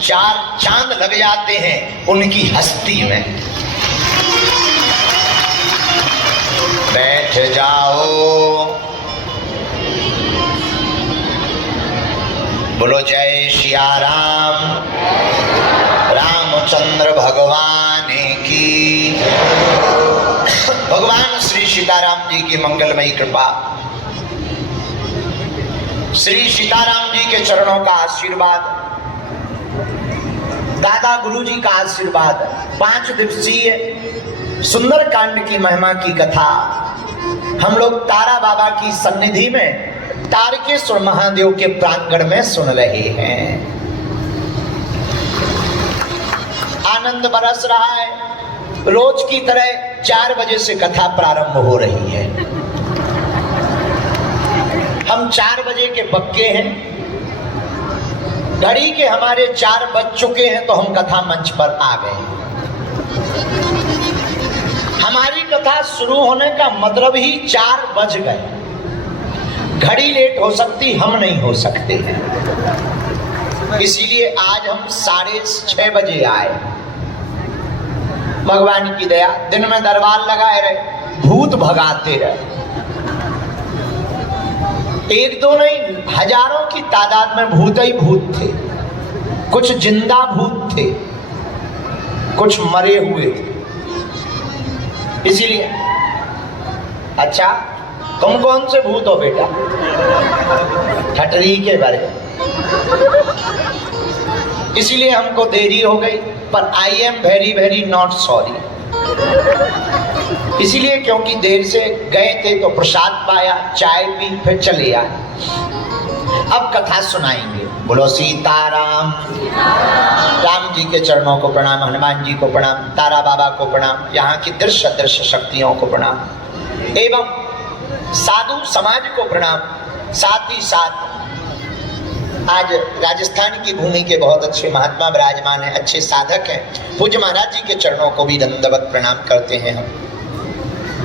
4 चांद लग जाते हैं उनकी हस्ती में। बैठ जाओ, बोलो जय सिया राम, रामचंद्र भगवान की। भगवान श्री सीताराम जी की मंगलमयी कृपा, श्री सीताराम जी के चरणों का आशीर्वाद, दादा गुरु जी का आशीर्वाद, 5 दिवसीय सुंदर कांड की महिमा की कथा हम लोग तारा बाबा की सन्निधि में तारकेश्वर महादेव के प्रांगण में सुन रहे हैं। आनंद बरस रहा है। रोज की तरह 4 बजे से कथा प्रारंभ हो रही है। हम 4 बजे के पक्के हैं। घड़ी के हमारे 4 बज चुके हैं तो हम कथा मंच पर आ गए। हमारी कथा शुरू होने का मतलब ही 4 बज गए। घड़ी लेट हो सकती, हम नहीं हो सकते हैं। इसीलिए आज हम 6:30 बजे आए। भगवान की दया, दिन में दरबार लगाए रहे, भूत भगाते रहे। 1-2 नहीं, हजारों की तादाद में भूत ही भूत थे। कुछ जिंदा भूत थे, कुछ मरे हुए थे। इसीलिए अच्छा, तुम कौन से भूत हो बेटा? ठटरी के बारे। इसीलिए हमको देरी हो गई, पर I am very very not sorry. इसीलिए क्योंकि देर से गए थे तो प्रसाद पाया, चाय पी, फिर चले आए। अब कथा सुनाएंगे। बोलो सीताराम। राम जी के चरणों को प्रणाम, हनुमान जी को प्रणाम, तारा बाबा को प्रणाम, यहाँ की दृश्य अदृश्य शक्तियों को प्रणाम एवं साधु समाज को प्रणाम। साथ ही साथ आज राजस्थान की भूमि के बहुत अच्छे महात्मा विराजमान हैं, अच्छे साधक हैं। पूज्य महाराज जी के चरणों को भी दंडवत प्रणाम करते हैं हम।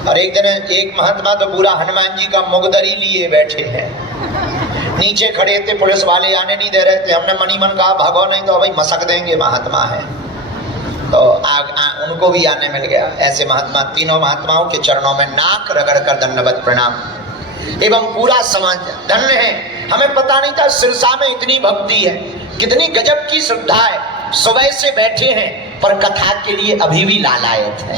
और एक दिन एक महात्मा तो पूरा हनुमान जी का मुगदरी लिए बैठे हैं। नीचे खड़े थे, पुलिस वाले आने नहीं दे रहे थे। हमने मनी मन कहा भागो नहीं तो भाई मसक देंगे, महात्मा है। तो उनको भी आने मिल गया। ऐसे महात्मा, तीनों महात्माओं के चरणों में नाक रगड़ कर दंडवत प्रणाम एवं पूरा समाज धन्य है। हमें पता नहीं था सिरसा में इतनी भक्ति है, कितनी गजब की श्रद्धा है। सुबह से बैठे हैं पर कथा के लिए अभी भी लालायत है।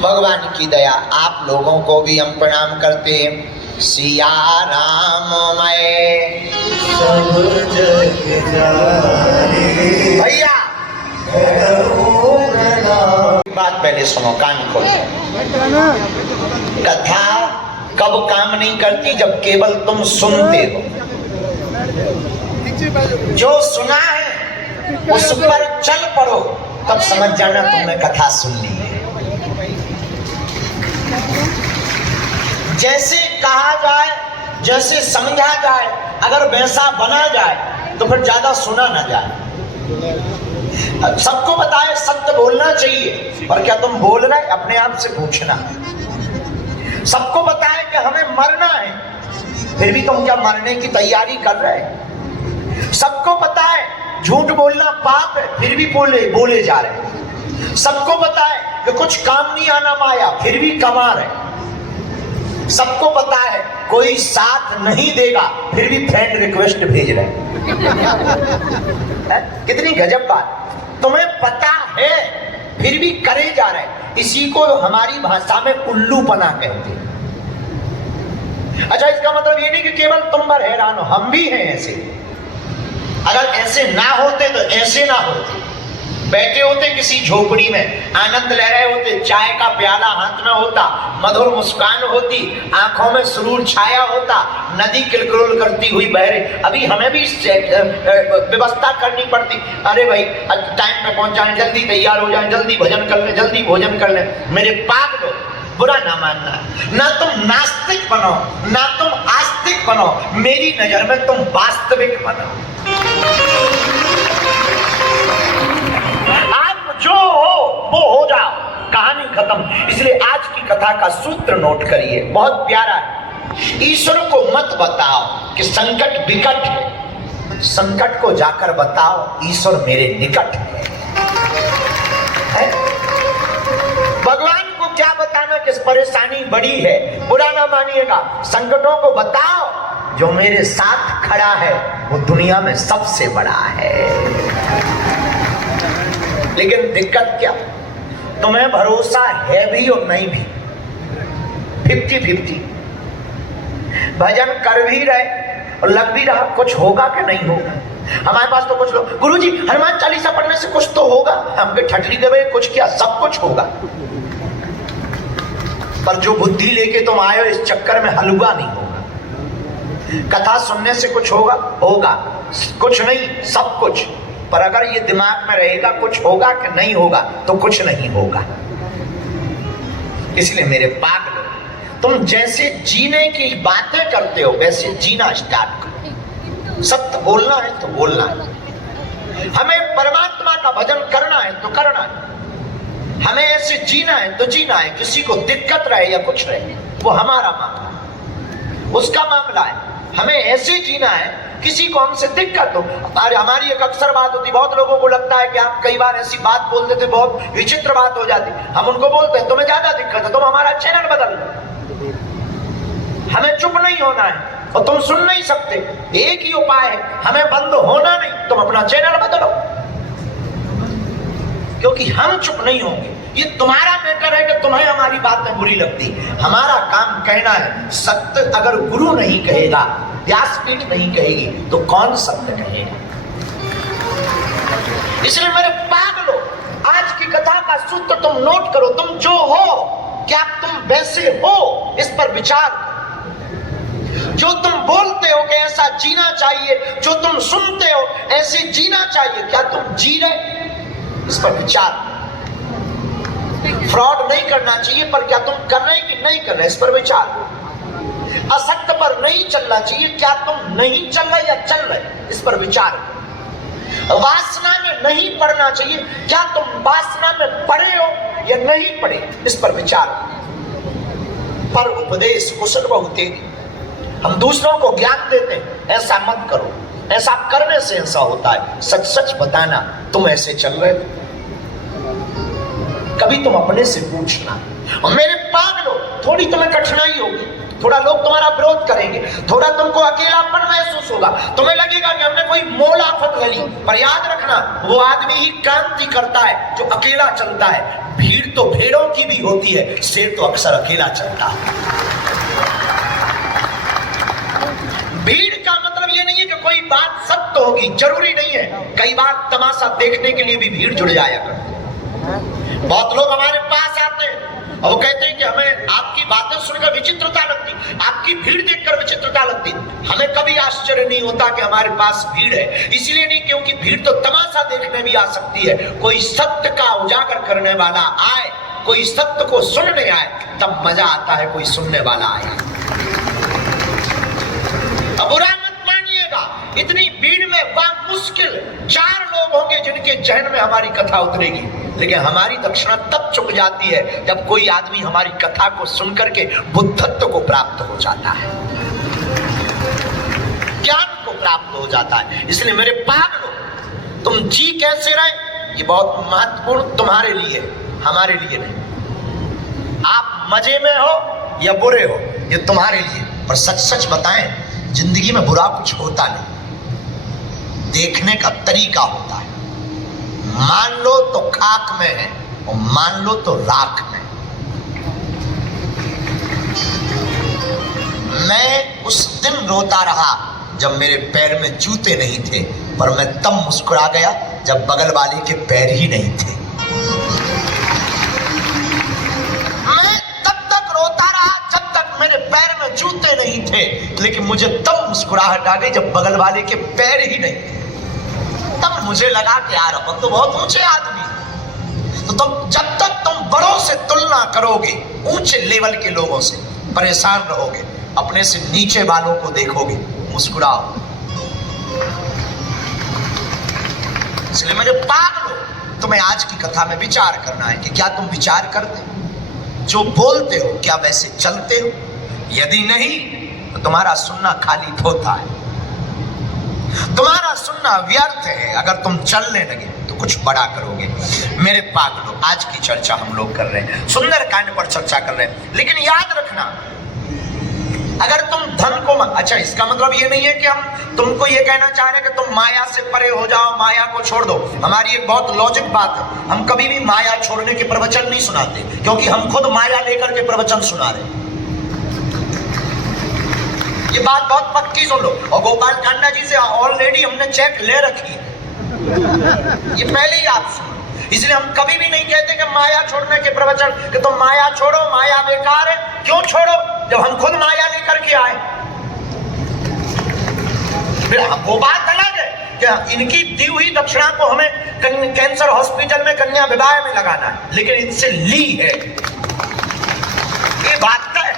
भगवान की दया, आप लोगों को भी हम प्रणाम करते हैं। सिया राम मैं सब जग जाने। भैया बात पहले सुनो, कान खोलो। कथा कब काम नहीं करती? जब केवल तुम सुनते हो। जो सुना है उस पर चल पड़ो, तब समझ जाना तुमने कथा सुन ली है। जैसे कहा जाए, जैसे समझा जाए, अगर वैसा बना जाए तो फिर ज्यादा सुना ना जाए। सबको बताए सत्य बोलना चाहिए, पर क्या तुम बोल रहे? अपने आप से पूछना। सबको बताए कि हमें मरना है, फिर भी तुम क्या मरने की तैयारी कर रहे? सबको पता है झूठ बोलना पाप है, फिर भी बोले जा रहे। सबको पता है कि कुछ काम नहीं आना माया, फिर भी कमा रहे। सबको पता है कोई साथ नहीं देगा, फिर भी फ्रेंड रिक्वेस्ट भेज रहे। कितनी गजब बात। तुम्हें पता है फिर भी करे जा रहे। इसी को हमारी भाषा में उल्लूपना कहते हैं। अच्छा, इसका मतलब ये नहीं कि केवल तुम पर हैरान हो, हम भी हैं ऐसे। अगर ऐसे ना होते तो ऐसे ना होते। बैठे होते किसी झोपड़ी में, आनंद ले रहे होते, चाय का प्याला हाथ में होता, मधुर मुस्कान होती, आंखों में सुरूर छाया होता, नदी किलकिल करती हुई बह रही। अभी हमें भी व्यवस्था करनी पड़ती। अरे भाई टाइम पे पहुंच जाए, जल्दी तैयार हो जाए, जल्दी भोजन कर ले, जल्दी भोजन कर ले। मेरे पाप दो, बुरा ना मानना। ना तुम नास्तिक बनो, ना तुम आस्तिक बनो, मेरी नजर में तुम वास्तविक बनो। आप जो हो वो हो जाओ, कहानी खत्म। इसलिए आज की कथा का सूत्र नोट करिए, बहुत प्यारा है। ईश्वर को मत बताओ कि संकट विकट है, संकट को जाकर बताओ ईश्वर मेरे निकट है। भगवान को क्या बताना कि परेशानी बड़ी है, बुरा ना मानिएगा। संकटों को बताओ जो मेरे साथ खड़ा है वो दुनिया में सबसे बड़ा है। लेकिन दिक्कत क्या, तुम्हें भरोसा है भी और नहीं भी, 50-50। भजन कर भी रहे और लग भी रहा कुछ होगा कि नहीं होगा। हमारे पास तो कुछ लोग, गुरुजी हनुमान चालीसा पढ़ने से कुछ तो होगा, हमके ठटली देवे कुछ क्या, सब कुछ होगा। पर जो बुद्धि लेके तुम आए हो इस चक्कर में हलवा नहीं होगा। कथा सुनने से कुछ होगा, होगा, कुछ नहीं सब कुछ। पर अगर ये दिमाग में रहेगा कुछ होगा कि नहीं होगा तो कुछ नहीं होगा। इसलिए मेरे पागल, तुम जैसे जीने की बातें करते हो वैसे जीना स्टार्ट करो। सत्य बोलना है तो बोलना है, हमें परमात्मा का भजन करना है तो करना है, हमें ऐसे जीना है तो जीना है। किसी को दिक्कत रहे या कुछ रहे वो हमारा मामला है, उसका मामला है। हमें ऐसे जीना है, किसी को हमसे दिक्कत हो। हमारी एक अक्सर बात होती, बहुत लोगों को लगता है कि आप कई बार ऐसी बात बोल देते, बहुत विचित्र बात हो जाती। हम उनको बोलते हैं तुम्हें ज्यादा दिक्कत है, तुम हमारा चैनल बदल लो। हमें चुप नहीं होना है और तुम सुन नहीं सकते। एक ही उपाय है, हमें बंद होना नहीं, तुम अपना चैनल बदलो। क्योंकि हम चुप नहीं होंगे। ये तुम्हारा मैटर है कि तुम्हें हमारी बातें बुरी लगती। हमारा काम कहना है सत्य। अगर गुरु नहीं कहेगा, व्यासपीठ नहीं कहेगी तो कौन सत्य कहेगा। इसलिए मेरे पागलों, आज की कथा का सूत्र तुम नोट करो। तुम जो हो, क्या तुम वैसे हो, इस पर विचार करो। जो तुम बोलते हो कि ऐसा जीना चाहिए, जो तुम सुनते हो ऐसे जीना चाहिए, क्या तुम जी रहे, इस पर विचार। फ्रॉड नहीं करना चाहिए, पर क्या तुम कर रहे कि नहीं कर रहे, इस पर विचार। असत्य पर नहीं चलना चाहिए, क्या तुम नहीं चल रहे या चल रहे, इस पर विचार। वासना में नहीं पड़ना चाहिए, क्या तुम वासना में पड़े हो या नहीं पड़े, इस पर विचार। पर उपदेश कुशल बहुतेरी, हम दूसरों को ज्ञान देते हैं ऐसा मत करो, ऐसा करने से ऐसा होता है। सच सच बताना, तुम ऐसे चल रहे हो, कभी तुम अपने से पूछना। और मेरे पागलों, थोड़ी तुम्हें कठिनाई होगी, थोड़ा लोग तुम्हारा विरोध करेंगे, थोड़ा तुमको अकेलापन महसूस होगा, तुम्हें लगेगा कि हमने कोई मोल आफत गली। पर याद रखना, वो आदमी ही क्रांति करता है जो अकेला चलता है। भीड़ तो भेड़ों की भी होती है, शेर तो अक्सर अकेला चलता है। भीड़ का मतलब ये नहीं है कि कोई बात सत्य होगी, जरूरी नहीं है। कई बार तमाशा देखने के लिए भी भीड़ जुड़ जाया करती। बहुत लोग हमारे पास आते हैं और वो कहते हैं कि हमें आपकी बातें सुनकर विचित्रता लगती, आपकी भीड़ देखकर विचित्रता लगती। हमें कभी आश्चर्य नहीं होता कि हमारे पास भीड़ है, इसलिए नहीं क्योंकि भीड़ तो तमाशा देखने भी आ सकती है। कोई सत्य का उजागर करने वाला आए, कोई सत्य को सुनने आए, तब मजा आता है। कोई सुनने वाला आए, अब बुरा मत मानिएगा। इतनी भीड़ में मुश्किल 4 लोग होंगे जिनके चैन में हमारी कथा उतरेगी। लेकिन हमारी दक्षिणा तब चुक जाती है जब कोई आदमी हमारी कथा को सुनकर के बुद्धत्व को प्राप्त हो जाता है, ज्ञान को प्राप्त हो जाता है। इसलिए मेरे पागलों, तुम जी कैसे रहे, ये बहुत महत्वपूर्ण तुम्हारे लिए, हमारे लिए नहीं। आप मजे में हो या बुरे हो, ये तुम्हारे लिए। पर सच सच बताएं, जिंदगी में बुरा कुछ होता नहीं, देखने का तरीका होता है। मान लो तो खाक में है और मान लो तो राख में। मैं उस दिन रोता रहा जब मेरे पैर में जूते नहीं थे, पर मैं तब मुस्कुरा गया जब बगल वाले के पैर ही नहीं थे। मैं तब तक रोता रहा जब तक मेरे पैर में जूते नहीं थे, लेकिन मुझे तब मुस्कुराहट आ गई जब बगल वाले के पैर ही नहीं थे। तब मुझे लगा कि यार अपन तो बहुत ऊंचे आदमी। तो तुम जब तक तुम बड़ों से तुलना करोगे, ऊंचे लेवल के लोगों से, परेशान रहोगे। अपने से नीचे वालों को देखोगे, मुस्कुराओ। इसलिए मेरे पागलों, तुम्हें आज की कथा में विचार करना है कि क्या तुम विचार करते हो, जो बोलते हो क्या वैसे चलते हो। यदि नहीं तो तुम्हारा सुनना खाली थोथा है, तुम्हारा सुनना व्यर्थ है। अगर तुम चलने लगे तो कुछ बड़ा करोगे। मेरे पागलों, आज की चर्चा हम लोग कर रहे हैं, सुंदर कांड पर चर्चा कर रहे हैं। लेकिन याद रखना, अगर तुम धन को अच्छा, इसका मतलब ये नहीं है कि हम तुमको ये कहना चाह रहे हैं कि तुम माया से परे हो जाओ, माया को छोड़ दो। हमारी एक बहुत लॉजिक बात है, हम कभी भी माया छोड़ने के प्रवचन नहीं सुनाते, क्योंकि हम खुद माया लेकर के प्रवचन सुना रहे हैं। ये बात बहुत पक्की सुन लो। और गोपाल कांडा जी से ऑलरेडी हमने चेक ले रखी है, ये पहले ही आप सुनो। इसलिए हम कभी भी नहीं कहते कि माया छोड़ने के प्रवचन, कि तुम माया छोड़ो, माया बेकार है। क्यों छोड़ो, जब हम खुद माया लेकर के आए। वो बात अलग है कि इनकी दी हुई दक्षिणा को हमें कैंसर हॉस्पिटल में कन्या विवाह में लगाना है, लेकिन इनसे ली है, ये बात है।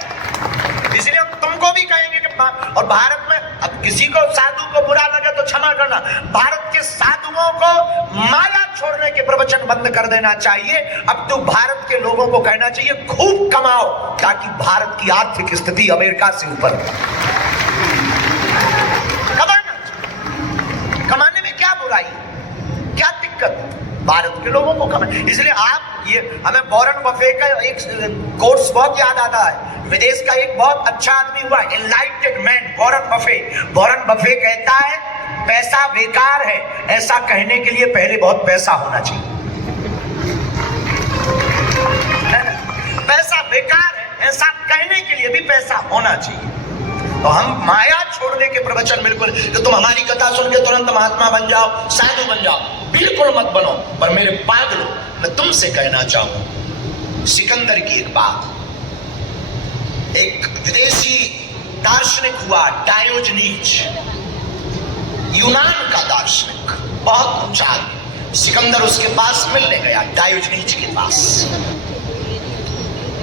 इसलिए हम तुमको भी कहेंगे कि और भारत में, अब किसी को साधु को बुरा लगे तो क्षमा करना, भारत के साधुओं को माया छोड़ने के प्रवचन बंद कर देना चाहिए। अब तो भारत के लोगों को कहना चाहिए खूब कमाओ, ताकि भारत की आर्थिक स्थिति अमेरिका से ऊपर। कमाने में क्या बुराई, क्या दिक्कत, भारत के लोगों को कमाए। इसलिए आप ये, हमें वॉरेन बफे का एक कोर्स बहुत याद आता है। विदेश का एक बहुत अच्छा आदमी हुआ, एनलाइटेड man, Warren Buffett. Warren Buffett कहता है पैसा बेकार है, ऐसा कहने के लिए पहले बहुत पैसा होना चाहिए। पैसा बेकार है, ऐसा कहने के लिए भी पैसा होना चाहिए। तो हम माया छोड़ने के प्रवचन बिल्कुल, कि तुम हमारी कथा सुन के तुरंत महात्मा बन जाओ, साधु बन जाओ, बिल्कुल मत बनो। पर मेरे पागलों, मैं तुमसे कहना चाहूं, सिकंदर की एक बात, एक विदेशी दार्शनिक हुआ डायोजनीज, यूनान का दार्शनिक, बहुत ऊंचा। सिकंदर उसके पास मिलने गया, डायोजनीज के पास।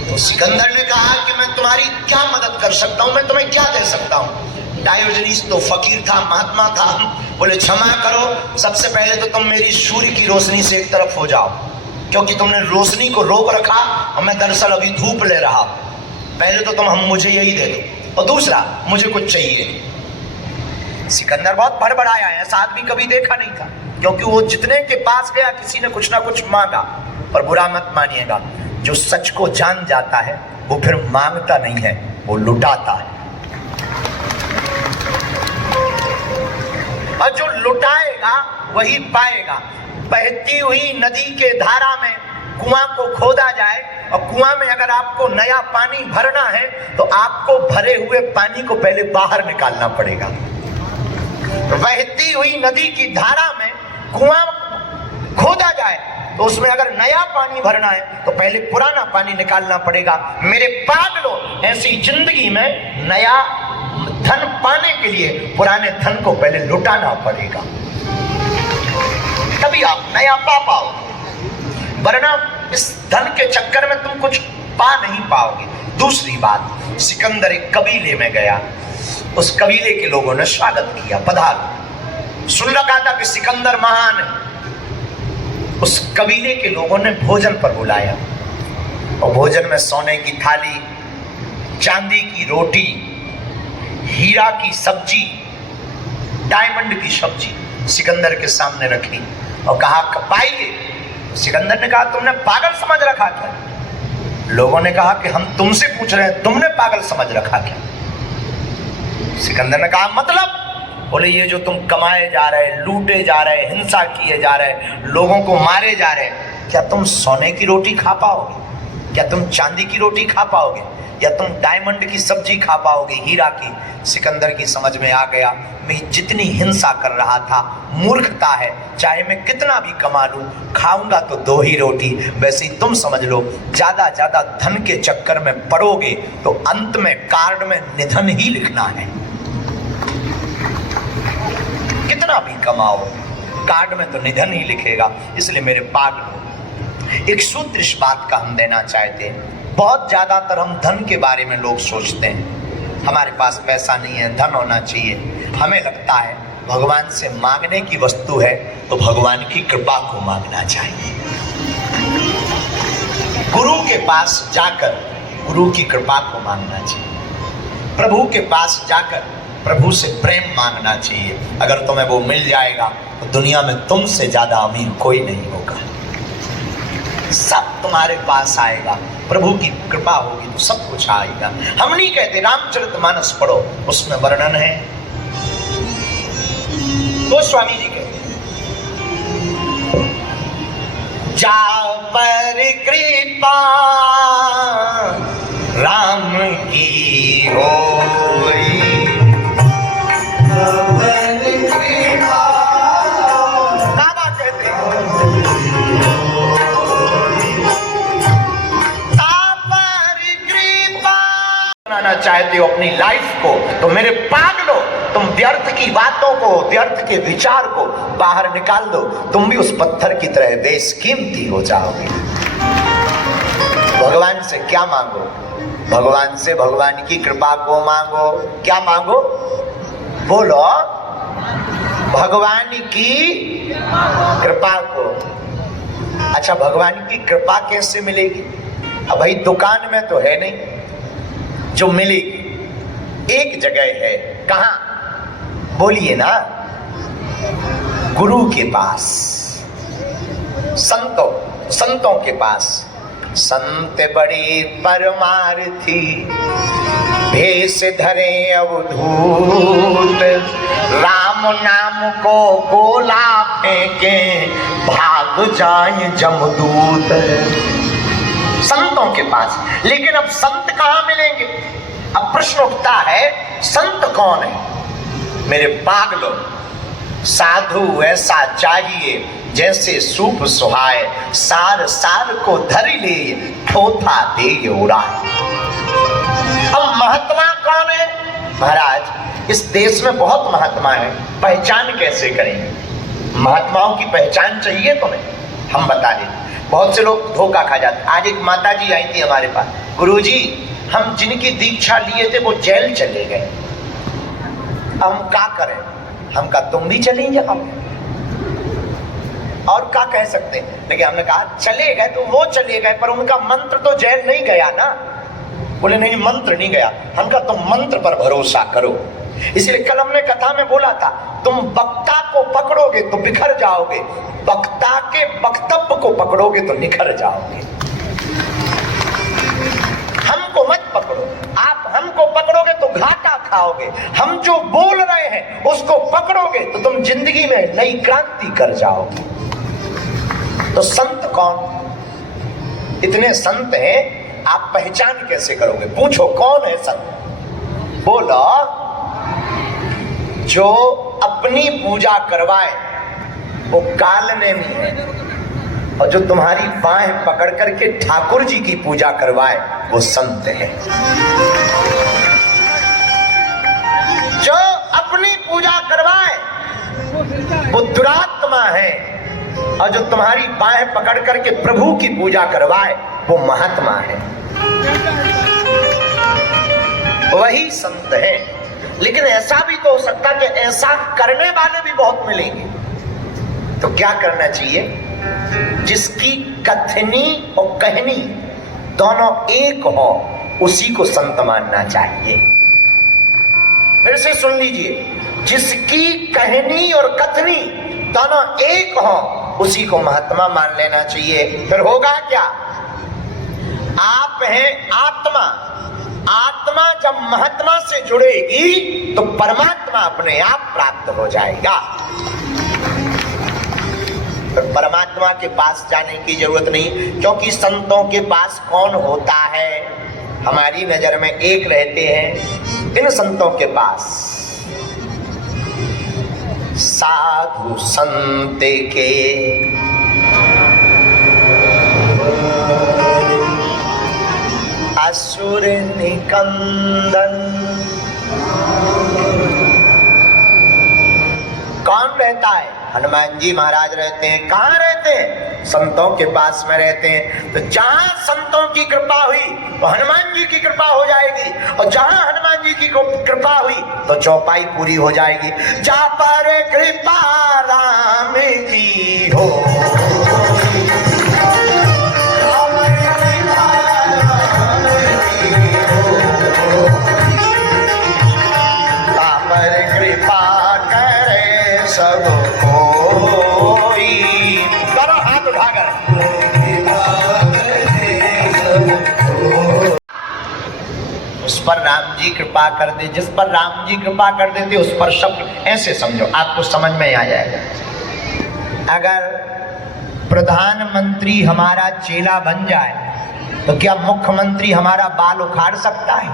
तो सिकंदर ने कहा कि मैं तुम्हारी क्या मदद कर सकता हूं, मैं तुम्हें क्या दे सकता हूं। डायोजनीज तो फकीर था, महात्मा था। बोले क्षमा करो, सबसे पहले तो तुम मेरी सूर्य की रोशनी से एक तरफ हो जाओ, क्योंकि तुमने रोशनी को रोक रखा और मैं दरअसल अभी धूप ले रहा। पहले तो तुम मुझे यही दे दो, और दूसरा मुझे कुछ चाहिए। सिकंदर बहुत बड़बड़ाया है, ऐसा आदमी कभी देखा नहीं था, क्योंकि वो जितने के पास गया किसी ने कुछ ना कुछ मांगा। पर बुरा मत मानिएगा, जो सच को जान जाता है वो फिर मांगता नहीं है, वो लुटाता है। और जो लुटाएगा वही पाएगा। बहती हुई नदी के धारा में कुआं को खोदा जाए, और कुआं में अगर आपको नया पानी भरना है तो आपको भरे हुए पानी को पहले बाहर निकालना पड़ेगा। बहती हुई नदी की धारा में कुआं खोदा जाए तो उसमें अगर नया पानी भरना है तो पहले पुराना पानी निकालना पड़ेगा। मेरे पागलों, ऐसी जिंदगी में नया धन पाने के लिए पुराने धन को पहले लुटाना पड़ेगा, तभी आप नया पा पाओगे, वरना इस धन के चक्कर में तुम कुछ पा नहीं पाओगे। दूसरी बात, सिकंदर एक कबीले में गया, उस कबीले के लोगों ने स्वागत किया, पधार। सुन रखा था कि सिकंदर महान है। उस कबीले के लोगों ने भोजन पर बुलाया, और भोजन में सोने की थाली, चांदी की रोटी, हीरा की सब्जी, डायमंड की सब्जी सिकंदर के सामने रखी और कहा पाइए। सिकंदर ने कहा तुमने पागल समझ रखा क्या? लोगों ने कहा कि हम तुमसे पूछ रहे हैं, तुमने पागल समझ रखा क्या? सिकंदर ने कहा मतलब? बोले ये जो तुम कमाए जा रहे, लूटे जा रहे, हिंसा किए जा रहे, लोगों को मारे जा रहे, क्या तुम सोने की रोटी खा पाओगे? क्या तुम चांदी की रोटी खा पाओगे? या तुम डायमंड की सब्जी खा पाओगे, हीरा की? सिकंदर की समझ में आ गया, मैं जितनी हिंसा कर रहा था मूर्खता है, चाहे मैं कितना भी कमा लूं, खाऊंगा तो दो ही रोटी। वैसे ही तुम समझ लो, ज्यादा ज्यादा धन के चक्कर में पड़ोगे तो अंत में कार्ड में निधन ही लिखना है। कितना भी कमाओ, कार्ड में तो निधन ही लिखेगा। इसलिए मेरे पागलों, एक सूत्र इस बात का हम देना चाहते हैं। बहुत ज्यादातर हम धन के बारे में लोग सोचते हैं, हमारे पास पैसा नहीं है, धन होना चाहिए। हमें लगता है भगवान से मांगने की वस्तु है तो भगवान की कृपा को मांगना चाहिए। गुरु के पास जाकर गुरु की कृपा को मांगना चाहिए। प्रभु के पास जाकर प्रभु से प्रेम मांगना चाहिए। अगर तुम्हें वो मिल जाएगा तो दुनिया में तुमसे ज्यादा अमीर कोई नहीं होगा। सब तुम्हारे पास आएगा, प्रभु की कृपा होगी तो सब कुछ आएगा। हम नहीं कहते, रामचरितमानस पढ़ो, उसमें वर्णन है। तो स्वामी जी कहते जा पर कृपा राम की होई, बाबा कहते बनाना चाहते हो अपनी लाइफ को तो मेरे पागलो, तुम व्यर्थ की बातों को, व्यर्थ के विचार को बाहर निकाल दो, तुम भी उस पत्थर की तरह बेशकीमती हो जाओगे। भगवान से क्या मांगो? भगवान से भगवान की कृपा को मांगो। क्या मांगो? बोलो, भगवान की कृपा को। अच्छा, भगवान की कृपा कैसे मिलेगी? अब भाई दुकान में तो है नहीं जो मिलेगी, एक जगह है। कहां? बोलिए ना, गुरु के पास, संतों के पास। संत बड़े परमार्थी भेष धरे अवधूत, राम नाम को गोला फेंके भाग जाए जमदूत। संतों के पास। लेकिन अब संत कहां मिलेंगे? अब प्रश्न उठता है, संत कौन है? मेरे पागलों, साधु ऐसा चाहिए जैसे सूप सुहाए, सार सार को धर ले थोथा दे उड़ाए। अब महात्मा कौन है? महाराज, इस देश में बहुत महात्मा है, पहचान कैसे करेंगे? महात्माओं की पहचान चाहिए तुम्हें, हम बता दें। बहुत से लोग धोखा खा जाते। आज एक माता जी आई थी हमारे पास, गुरुजी हम जिनकी दीक्षा लिए थे वो जेल चले गए, हम क्या करें? हम कहा तुम भी चले जाओ, और क्या कह सकते हैं। लेकिन हमने कहा चले गए तो वो चले गए, पर उनका मंत्र तो जेल नहीं गया ना। बोले नहीं, मंत्र नहीं गया। हम कहा तुम मंत्र पर भरोसा करो। इसलिए कल हमने कथा में बोला था, तुम वक्ता को पकड़ोगे तो बिखर जाओगे, वक्ता के वक्तव्य को पकड़ोगे तो निखर जाओगे। हमको मत पकड़ो, आप हमको पकड़ोगे तो घाटा खाओगे। हम जो बोल रहे हैं उसको पकड़ोगे तो तुम जिंदगी में नई क्रांति कर जाओगे। तो संत कौन? इतने संत हैं, आप पहचान कैसे करोगे? पूछो कौन है संत? बोलो, जो अपनी पूजा करवाए वो कालनेमी है, और जो तुम्हारी बाहें पकड़ करके ठाकुर जी की पूजा करवाए वो संत है। जो अपनी पूजा करवाए वो दुरात्मा है, और जो तुम्हारी बाहें पकड़ करके प्रभु की पूजा करवाए वो महात्मा है, वही संत है। लेकिन ऐसा भी तो हो सकता कि ऐसा करने वाले भी बहुत मिलेंगे। तो क्या करना चाहिए? जिसकी कथनी और कहनी दोनों एक हो उसी को संत मानना चाहिए। फिर से सुन लीजिए, जिसकी कहनी और कथनी दोनों एक हो उसी को महात्मा मान लेना चाहिए। फिर होगा क्या? आप हैं आत्मा, आत्मा जब महात्मा से जुड़ेगी तो परमात्मा अपने आप प्राप्त हो जाएगा। तो परमात्मा के पास जाने की जरूरत नहीं, क्योंकि संतों के पास कौन होता है? हमारी नजर में एक रहते हैं। इन संतों के पास साधु संत के असुर निकंदन। कौन रहता है? हनुमान जी महाराज रहते हैं। कहाँ रहते हैं? संतों के पास में रहते हैं। तो जहां संतों की कृपा हुई तो हनुमान जी की कृपा हो जाएगी, और जहां हनुमान जी की कृपा हुई तो चौपाई पूरी हो जाएगी। जा पर कृपा राम की हो, सब कोई। करो हाथ उठाकर। उस पर राम जी कृपा कर दे, जिस पर राम जी कृपा कर देते उस पर शब्द ऐसे समझो, आपको समझ में आ जाएगा। अगर प्रधानमंत्री हमारा चेला बन जाए तो क्या मुख्यमंत्री हमारा बाल उखाड़ सकता है?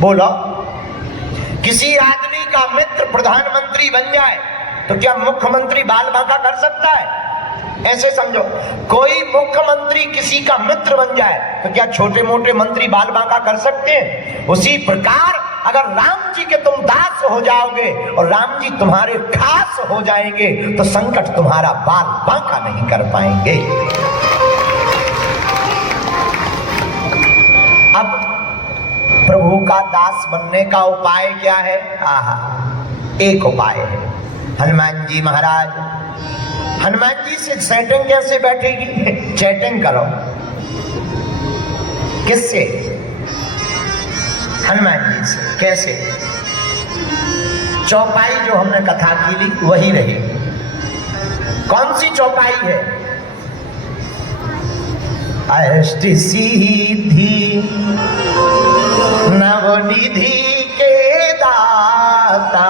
बोलो। किसी आदमी का मित्र प्रधानमंत्री बन जाए तो क्या मुख्यमंत्री बाल बांका कर सकता है? ऐसे समझो, कोई मुख्यमंत्री किसी का मित्र बन जाए तो क्या छोटे मोटे मंत्री बाल बांका कर सकते हैं? उसी प्रकार अगर राम जी के तुम दास हो जाओगे और राम जी तुम्हारे खास हो जाएंगे तो संकट तुम्हारा बाल बांका नहीं कर पाएंगे। अब प्रभु का दास बनने का उपाय क्या है? आहा, एक उपाय है। हनुमान जी महाराज, हनुमान जी से सेटिंग कैसे बैठेगी? चैटिंग करो। किससे? हनुमान जी से। कैसे? चौपाई जो हमने कथा की ली वही रहेगी। कौन सी चौपाई है? अष्ट सिद्धि नवनिधि के दाता,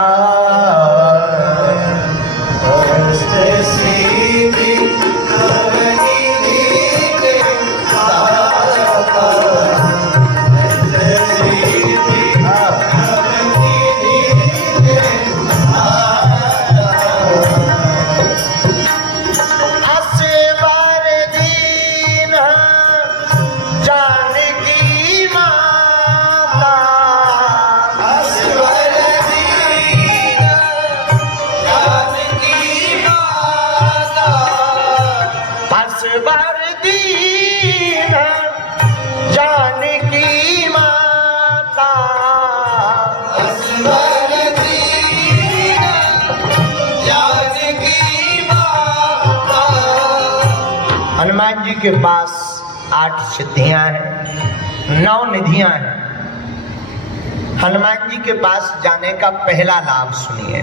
अष्ट सिद्धि नवनिधि के दाता, अष्ट सिद्धि नवनिधि के दाता, असवर दीन जानकी माता, असवर दीन जानकी माता, असवर दीन जानकी माता, असवर दीन जानकी माता। हनुमान जी के पास 8 सिद्धियां हैं, 9 निधियां हैं। हनुमान जी के पास जाने का पहला लाभ सुनिए।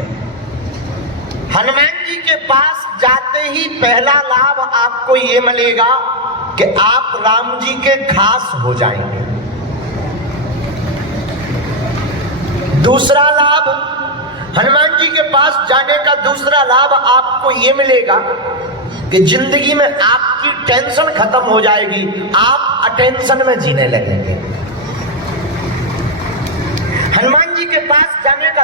हनुमान जी के पास जाते ही पहला लाभ आपको ये मिलेगा कि आप राम जी के खास हो जाएंगे। दूसरा लाभ, हनुमान जी के पास जाने का दूसरा लाभ आपको ये मिलेगा कि जिंदगी में आपकी टेंशन खत्म हो जाएगी, आप अटेंशन में जीने लगेंगे। हनुमान जी के पास जाने का